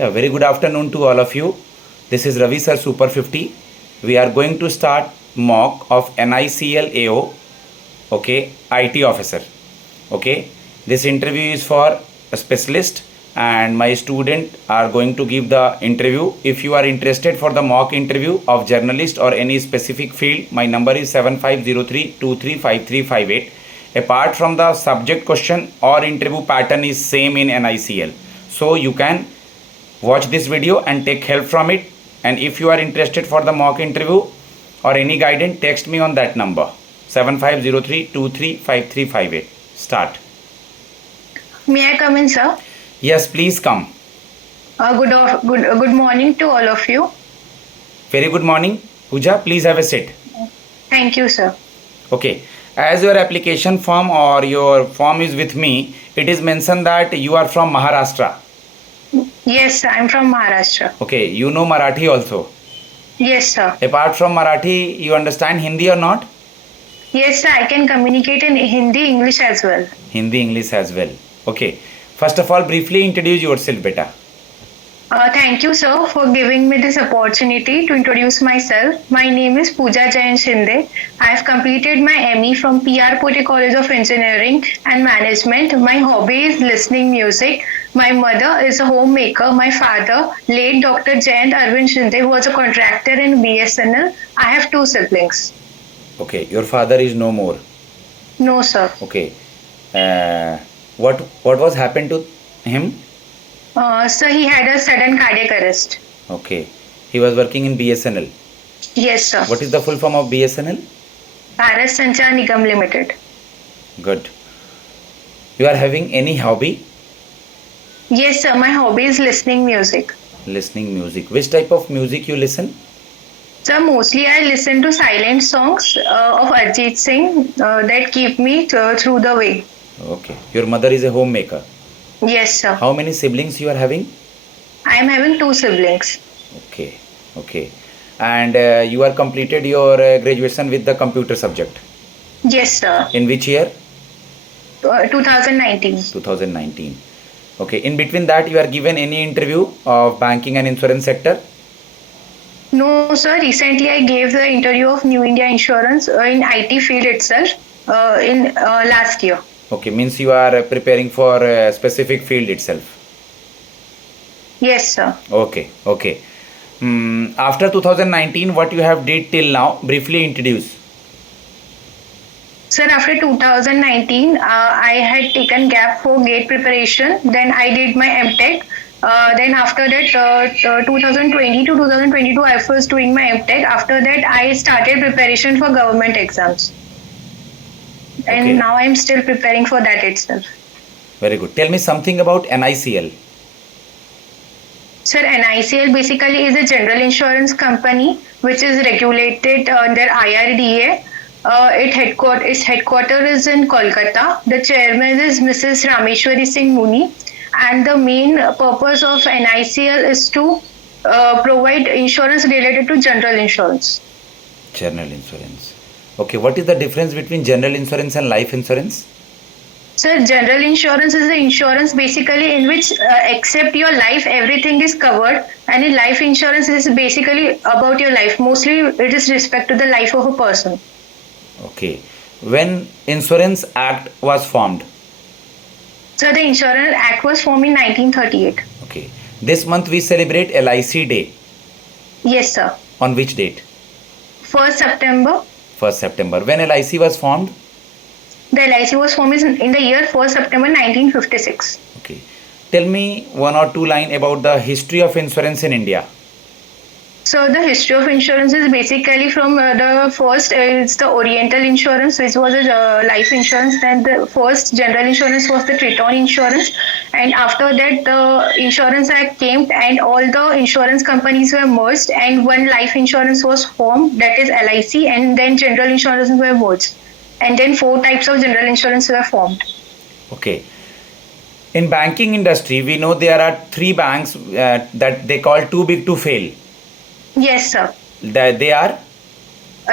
Yeah, very good afternoon to all of you. This is Ravi Sir Super 50. We are going to start mock of NICL AO, okay, IT officer. Okay, this interview is for a specialist and my student are going to give the interview. If you are interested for the mock interview of journalist or any specific field, my number is 7503235358. Apart from the subject question or interview pattern is same in NICL. So you can watch this video and take help from it. And if you are interested for the mock interview or any guidance, text me on that number 7503235358. Start. May I come in, sir? Yes, please come. Good morning to all of you. Very good morning. Pooja, please have a seat. Thank you, sir. Okay. As your application form or your form is with me, it is mentioned that you are from Maharashtra. Yes, I'm from Maharashtra. Okay. You know Marathi also. Yes, sir. Apart from Marathi, you understand Hindi or not? Yes, sir. I can communicate in Hindi, English as well. Hindi, English as well. Okay. First of all, briefly introduce yourself, beta. Thank you, sir, for giving me this opportunity to introduce myself. My name is Pooja Jain Shinde. I have completed my ME from PR Puri College of Engineering and Management. My hobby is listening music. My mother is a homemaker. My father, late Dr. Jayant Arvind Shinde, who was a contractor in BSNL. I have two siblings. Okay. Your father is no more. No, sir. Okay. What was happened to him? Sir, he had a sudden cardiac arrest. Okay. He was working in BSNL. Yes, sir. What is the full form of BSNL? Bharat Sanchar Nigam Limited. Good. You are having any hobby? Yes, sir. My hobby is listening music. Listening music. Which type of music you listen? Sir, mostly I listen to silent songs of Arjit Singh that keep me through the way. Okay. Your mother is a homemaker. Yes, sir. How many siblings you are having? I am having two siblings. Okay. Okay. And you are completed your graduation with the computer subject. Yes, sir. In which year? 2019. 2019. Okay. In between that, you are given any interview of banking and insurance sector? No, sir. Recently, I gave the interview of New India Insurance in IT field itself in last year. Okay. Means you are preparing for a specific field itself. Yes, sir. Okay. Okay. After 2019, what you have did till now? Briefly introduce. Sir, after 2019, I had taken gap for GATE preparation. Then I did my MTech. Then after that, 2020 to 2022, I was doing my MTech. After that, I started preparation for government exams. And Okay. now I'm still preparing for that itself. Very good. Tell me something about NICL. Sir, NICL basically is a general insurance company which is regulated under IRDA. Its headquarters is in Kolkata. The chairman is Mrs. Rameshwari Singh Muni, and the main purpose of NICL is to provide insurance related to general insurance. General insurance. Okay. What is the difference between general insurance and life insurance? Sir, general insurance is the insurance basically in which except your life, everything is covered. And in life insurance is basically about your life. Mostly it is respect to the life of a person. Okay. When Insurance Act was formed? So the Insurance Act was formed in 1938. Okay. This month we celebrate LIC Day. Yes, sir. On which date? 1st September. 1st September. When LIC was formed? The LIC was formed in the year 1st September 1956. Okay. Tell me one or two lines about the history of insurance in India. So the history of insurance is basically from the first, it's the Oriental Insurance, which was a life insurance. Then the first general insurance was the Triton Insurance. And after that, the Insurance Act came and all the insurance companies were merged and one life insurance was formed, that is LIC, and then general insurance were merged. And then 4 types of general insurance were formed. Okay. In banking industry, we know there are 3 banks that they call too big to fail. Yes, sir. They are?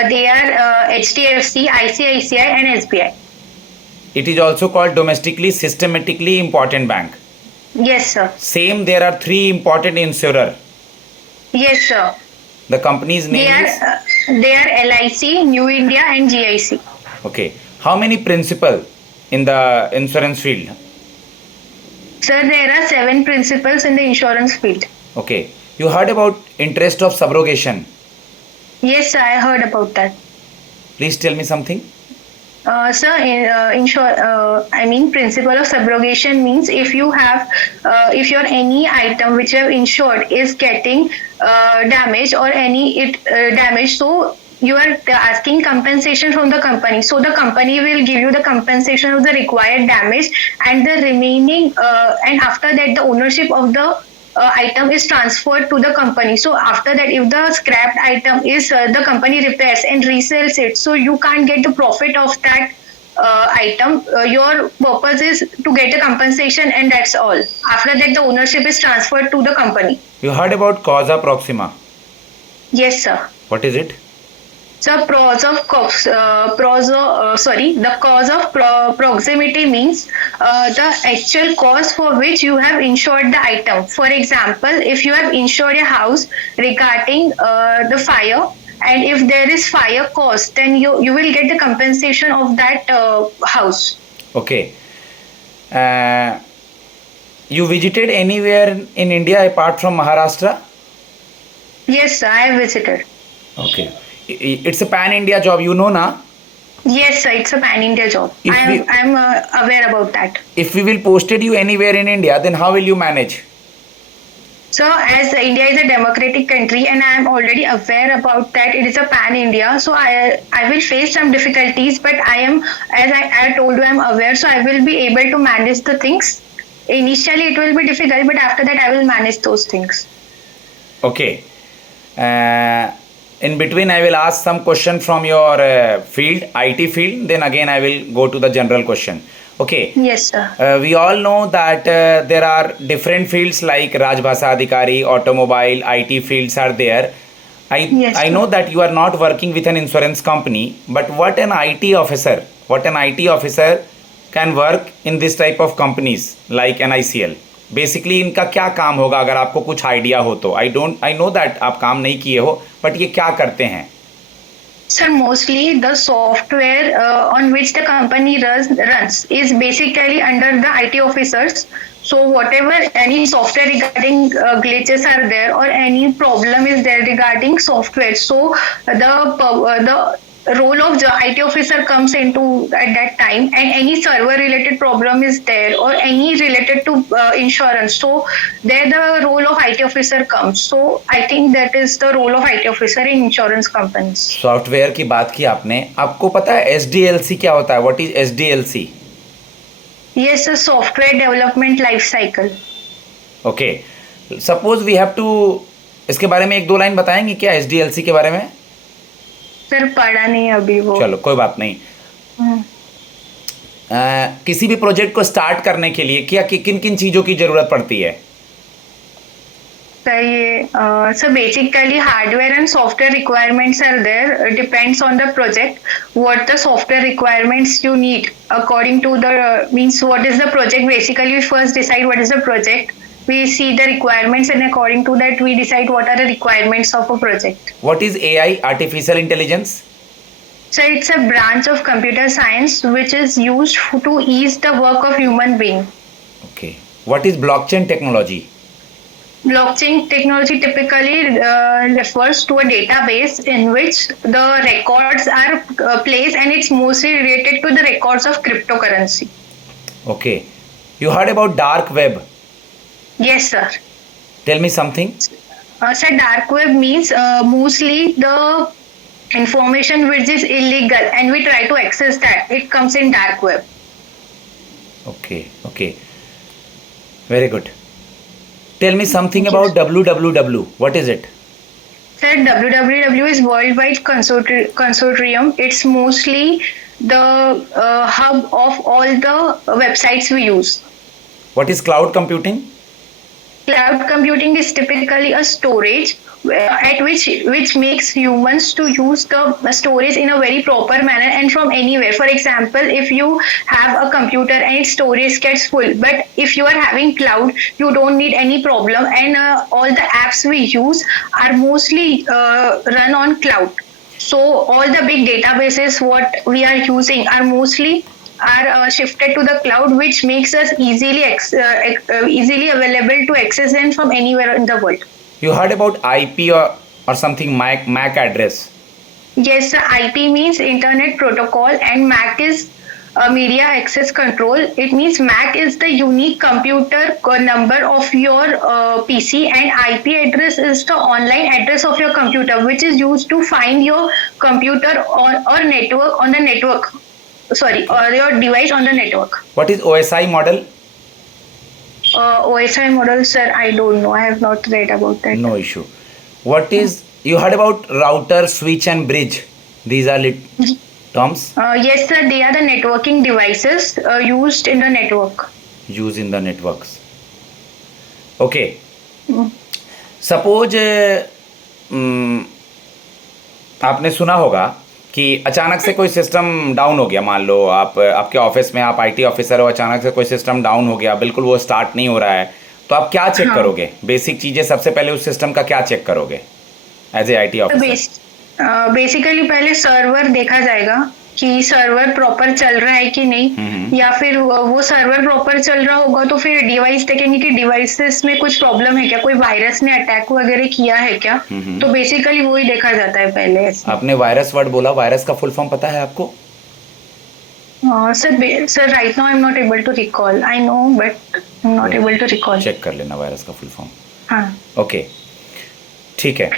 They are HDFC, ICICI and SBI. It is also called domestically systematically important bank. Yes, sir. Same, there are three important insurer. Yes, sir. The company's They name are is. they are LIC, New India, and GIC. Okay. How many principal in the insurance field? Sir, there are 7 principals in the insurance field. Okay. You heard about interest of subrogation. Yes, sir, I heard about that. Please tell me something. Sir, principle of subrogation means if you have, if your any item which you have insured is getting damaged or damaged, so you are asking compensation from the company. So the company will give you the compensation of the required damage, and the remaining, and after that, the ownership of the item is transferred to the company. So after that, if the scrapped item is the company repairs and resells it, so you can't get the profit of that item. Your purpose is to get a compensation, and that's all. After that, the ownership is transferred to the company. You heard about causa proxima. Yes, sir. What is it? So the cause of proximity means the actual cause for which you have insured the item. For example, if you have insured a house regarding the fire, and if there is fire cost, then you will get the compensation of that house. Okay. You visited anywhere in India apart from Maharashtra? Yes, sir, I have visited. Okay. It's a pan-India job, you know, na? Yes, sir, it's a pan-India job. I am aware about that. If we will posted you anywhere in India, then how will you manage? So, as India is a democratic country, and I am already aware about that, it is a pan-India. So, I will face some difficulties, but I am, as I told you, I am aware. So, I will be able to manage the things. Initially, it will be difficult, but after that, I will manage those things. Okay. In between, I will ask some question from your field, IT field. Then again, I will go to the general question. Okay. Yes, sir. We all know that there are different fields like Rajbhasha Adhikari, automobile, IT fields are there. I know that you are not working with an insurance company, but what an IT officer can work in this type of companies like NICL. Basically इनका क्या काम होगा, अगर आपको कुछ idea हो तो. I know that आप काम नहीं किए हो, बट ये क्या करते हैं? Sir, mostly the software on which the company runs is basically under the IT officers. So whatever any software regarding glitches are there or any problem is there regarding software, so the role of the IT officer comes into at that time, and any server related problem is there or any related to insurance, so there the role of IT officer comes. So I think that is the role of IT officer in insurance companies. Software की बात की आपने, आपको पता है SDLC क्या होता है? What is SDLC? Yes, a software development life cycle. Okay, suppose we have to, इसके बारे में एक दो लाइन बताएंगे क्या SDLC के बारे में? सर पढ़ा नहीं अभी वो. चलो कोई बात नहीं. किसी भी प्रोजेक्ट को स्टार्ट करने के लिए क्या किन किन चीज़ों की ज़रूरत पड़ती है? So basically hardware and software requirements are there. Depends on the project. What the software requirements you need according to the means what is the project. Basically we first decide what is the project. We see the requirements, and according to that we decide what are the requirements of a project. What is AI, artificial intelligence? So it's a branch of computer science which is used to ease the work of human being. Okay. What is blockchain technology? Blockchain technology typically refers to a database in which the records are placed, and it's mostly related to the records of cryptocurrency. Okay. You heard about dark web? Yes, sir. Tell me something. Sir, dark web means mostly the information which is illegal and we try to access that. It comes in dark web. Okay. Very good. Tell me something about WWW. What is it? Sir, WWW is Worldwide Consortium. It's mostly the hub of all the websites we use. What is cloud computing? cloud computing is typically a storage at which makes humans to use the storage in a very proper manner and from anywhere. For example, if you have a computer and its storage gets full, but if you are having cloud, you don't need any problem, and all the apps we use are mostly run on cloud. So all the big databases what we are using are mostly are shifted to the cloud, which makes us easily available to access them from anywhere in the world. You heard about IP or something MAC address. Yes, the IP means Internet Protocol, and MAC is Media Access Control. It means MAC is the unique computer number of your PC, and IP address is the online address of your computer, which is used to find your computer or network on the network. Sorry, or your device on the network. What is OSI model? OSI model, sir, I don't know. I have not read about that. No issue. What is, you heard about router, switch and bridge? These are terms? Yes, sir, they are the networking devices used in the network. Used in the networks. Okay. Suppose आपने सुना होगा कि अचानक से कोई system down हो गया. मान लो आप आपके ऑफिस में आप आईटी ऑफिसर हो, अचानक से कोई सिस्टम डाउन हो गया, बिल्कुल वो स्टार्ट नहीं हो रहा है, तो आप क्या चेक करोगे? बेसिक चीज़ें सबसे पहले उस सिस्टम का क्या चेक करोगे as a IT officer? Basically पहले सर्वर देखा जाएगा कि सर्वर प्रॉपर चल रहा है कि नहीं, या फिर वो सर्वर प्रॉपर चल रहा होगा तो फिर डिवाइस देखेंगे कि डिवाइसेस में कुछ प्रॉब्लम है क्या, कोई वायरस ने अटैक वगैरह किया है क्या. तो बेसिकली वो ही देखा जाता है पहले. आपने वायरस वर्ड बोला, वायरस का फुल फॉर्म पता है आपको? Sir right now I am not able to recall. I know but I am not able to recall. Check कर लेना वायरस का फुल फॉर्म. हाँ, ओके, ठीक है.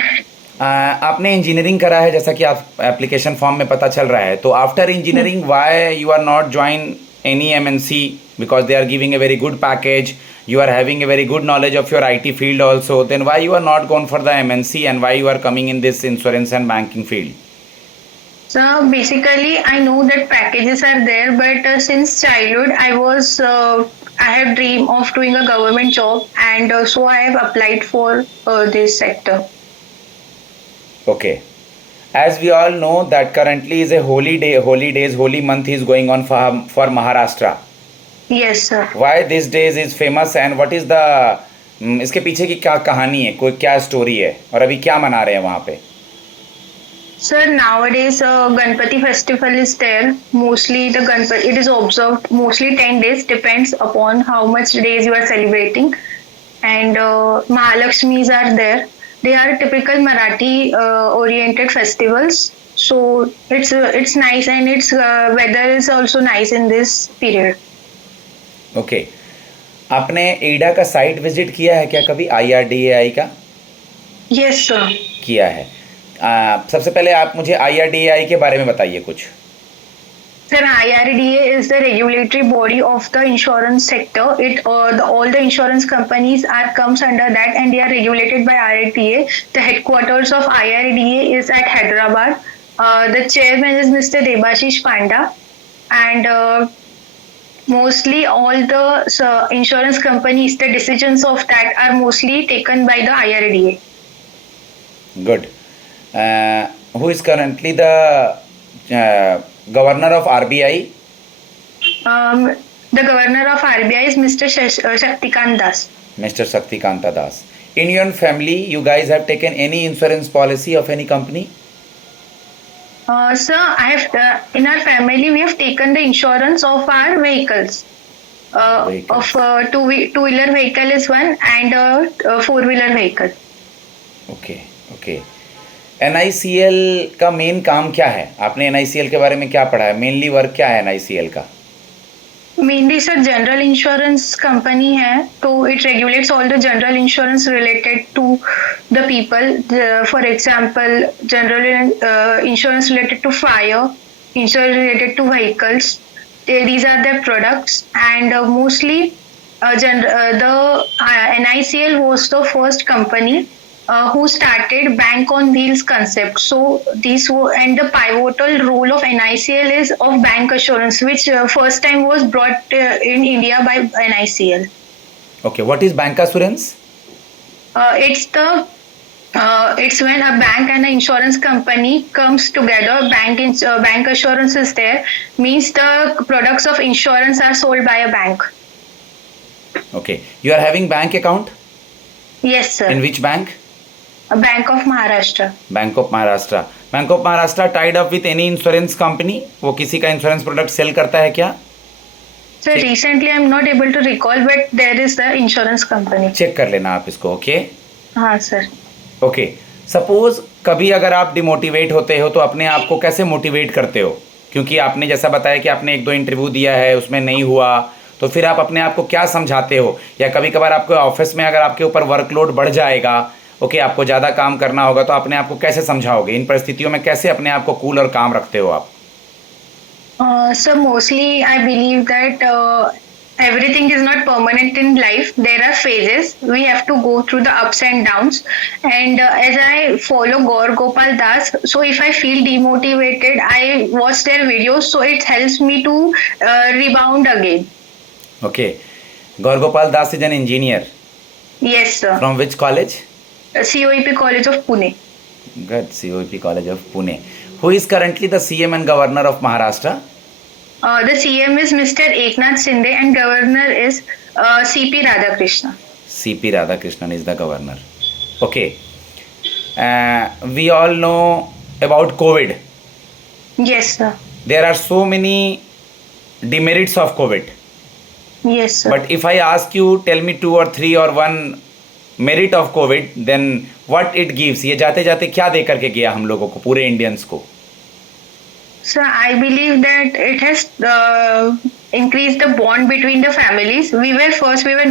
आपने इंजीनियरिंग करा है जैसा कि आप एप्लीकेशन फॉर्म में पता चल रहा है, तो after engineering why you are not join any MNC? Because they are giving a very good package, you are having a very good knowledge of your IT field also, then why you are not gone for the MNC and why you are coming in this insurance and banking field? So basically I know that packages are there, but since childhood I have dream of doing a government job, and so I have applied for this sector. Okay, as we all know that currently is a holy month is going on for Maharashtra. Yes sir. Why this days is famous and what is the इसके पीछे की क्या कहानी है, कोई क्या story है, और अभी क्या मना रहे हैं वहाँ पे? Sir, nowadays Ganpati festival is there. Mostly the Ganpati, it is observed mostly 10 days, depends upon how much days you are celebrating. And Mahalakshmis are there. They are typical Marathi oriented festivals. So it's nice, and its weather is also nice in this period. Okay, आपने एडा का site visit किया है क्या कभी, IRDAI का? Yes sir, किया है. सबसे पहले आप मुझे IRDAI के बारे में बताइए कुछ. Sir, IRDA is the regulatory body of the insurance sector. All the insurance companies comes under that, and they are regulated by IRDA. The headquarters of IRDA is at Hyderabad. The chairman is Mr. Debashish Panda, and mostly all the insurance companies, the decisions of that are mostly taken by the IRDA. Good. Who is currently the governor of RBI? The governor of RBI is Mr. Shaktikant Das. Mr. Shaktikanta Das. In your family, you guys have taken any insurance policy of any company? Sir, I have in our family we have taken the insurance of our vehicles. Of two-wheeler vehicle is one, and four-wheeler vehicle. Okay, okay. NICL का main काम क्या है? आपने NICL के बारे में क्या पढ़ा है? मेनली वर्क क्या है NICL का? Mainly sir, general insurance company है, तो it regulates all the general insurance related to the people. For example, general insurance related to fire, insurance related to vehicles. These are their products, and mostly the NICL was the first company who started bank on wheels concept. So and the pivotal role of NICL is of bank assurance, which first time was brought in India by NICL. Okay, what is bank assurance? It's when a bank and an insurance company comes together. Bank assurance is there. Means the products of insurance are sold by a bank. Okay. You are having bank account? Yes, sir. In which bank? A Bank of Maharashtra. Bank of Maharashtra. Bank of Maharashtra tied up with any insurance company? वो किसी का insurance product cell करता है क्या? So recently I'm not able to recall, but there is the insurance company. Check कर लेना आप इसको. ओके. हाँ सर. ओके. सपोज कभी अगर आप डिमोटिवेट होते हो तो अपने आप को कैसे मोटिवेट करते हो? क्योंकि आपने जैसा बताया कि आपने 1-2 इंटरव्यू दिया है, उसमें नहीं हुआ, तो फिर आप अपने आप को क्या समझाते हो? या कभी कभार आपको ऑफिस में अगर आपके ऊपर वर्कलोड बढ़ जाएगा, ओके, आपको ज़्यादा काम करना होगा, तो अपने आप को कैसे समझाओगे? इन परिस्थितियों में कैसे अपने आप को कूल और काम रखते हो आप? So mostly I believe that everything is not permanent in life. There are phases. We have to go through the ups and downs. And as I follow Gaur Gopal Das, so if I feel demotivated, I watch their videos. So it helps me to rebound again. Okay. Gaur Gopal Das is an engineer. Yes, sir. From which college? COEP College of Pune. Good. COEP College of Pune. Who is currently the CM and Governor of Maharashtra? The CM is Mr. Eknath Shinde and Governor is CP Radhakrishnan. CP Radhakrishnan is the governor. Okay. We all know about COVID. Yes, sir. There are so many demerits of COVID. Yes, sir. But if I ask you, tell me 2 or 3 or 1 merit of COVID, then what it gives? ये जाते जाते क्या दे करके गया हम लोगों को, पूरे इंडियंस को? So I believe that it has increased the bond between the families. We were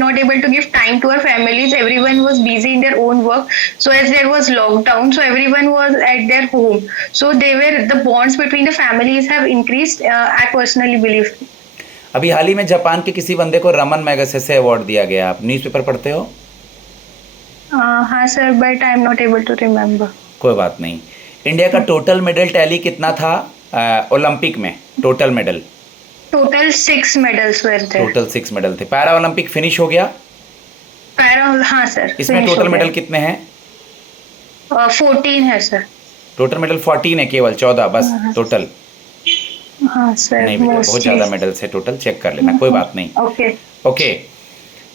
not able to give time to our families. Everyone was busy in their own work. So as there was lockdown, so everyone was at their home. So the bonds between the families have increased. I personally believe. अभी हाल ही में Japan के किसी बंदे को Raman Magsaysay award दिया गया. आप newspaper पढ़ते हो? हाँ sir, but I am not able to remember. कोई बात नहीं. इंडिया का टोटल मेडल टैली कितना था ओलंपिक में? टोटल मेडल टोटल 6 मेडल्स वर थे. टोटल 6 मेडल थे. पैरा ओलंपिक फिनिश हो गया? हाँ सर. इसमें टोटल मेडल कितने हैं? 14 है सर. टोटल मेडल 14 है, केवल 14 बस टोटल? हाँ सर. नहीं बेटा, बहुत ज़्यादा मेडल्स है टोटल. चेक कर लेना, कोई बात नहीं. ओके. ओके.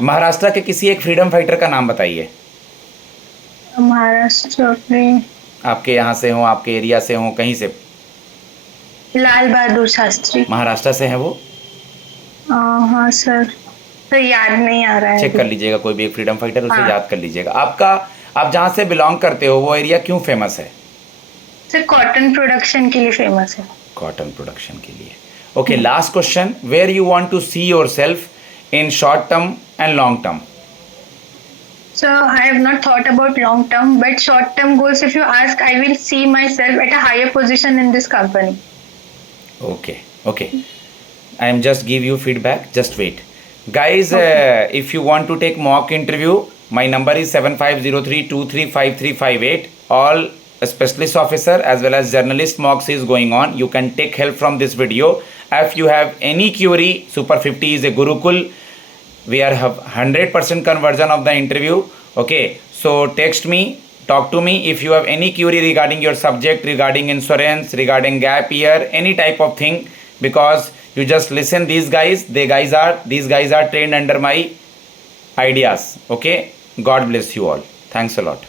महाराष्ट्र के किसी एक फ्रीडम फाइटर का नाम बताइए. महाराष्ट्र में आपके यहाँ से हो, आपके एरिया से हो, कहीं से? लाल बहादुर शास्त्री. महाराष्ट्र से हैं वो? हाँ सर, तो याद नहीं आ रहा है. चेक कर लीजिएगा, कोई भी एक फ्रीडम फाइटर, उसे हाँ. याद कर लीजिएगा. आप जहाँ से बिलोंग करते हो वो एरिया क्यों फेमस है? सर कॉटन प्रोडक्शन के लिए फेमस है. कॉटन प्रोडक्शन के लिए. Okay. Last question. Where you want to see yourself in short term and long term? So I have not thought about long term, but short term goals, if you ask, I will see myself at a higher position in this company. Okay. I am just give you feedback. Just wait. Guys, if you want to take mock interview, my number is 7503235358. All specialist officer as well as journalist mocks is going on. You can take help from this video. If you have any query, Super 50 is a Gurukul. We are have 100% conversion of the interview. Okay, so text me, talk to me if you have any query regarding your subject, regarding insurance, regarding gap year, any type of thing, because you just listen these guys. These guys are trained under my ideas. Okay, God bless you all. Thanks a lot.